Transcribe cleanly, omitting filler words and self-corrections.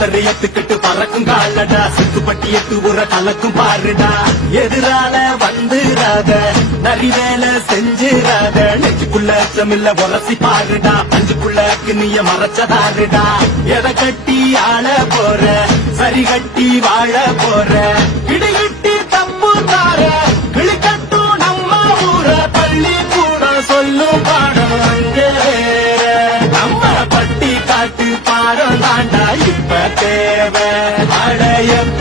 குத்தரையத்துக்கிட்டு பறக்கும் காலடா சுத்துப்பட்டி எட்டு உர கலக்கும் பாருடா எதிரால வந்துராத நரி வேலை செஞ்சிராத நெஞ்சுக்குள்ள அச்சமில்ல உரசி பாருடா அஞ்சுக்குள்ள கிண்ணிய மறைச்சதாருடா எதை கட்டி ஆள போற சரி கட்டி வாழ போற இடிகிட்டி தப்பு தார கிளிக்கட்டும் நம்ம ஊர பள்ளி கூட சொல்லும் பாடம் அங்கே நம்ம பட்டி காட்டு பாடம் தாண்டா இப்ப தேவை அட எப்ப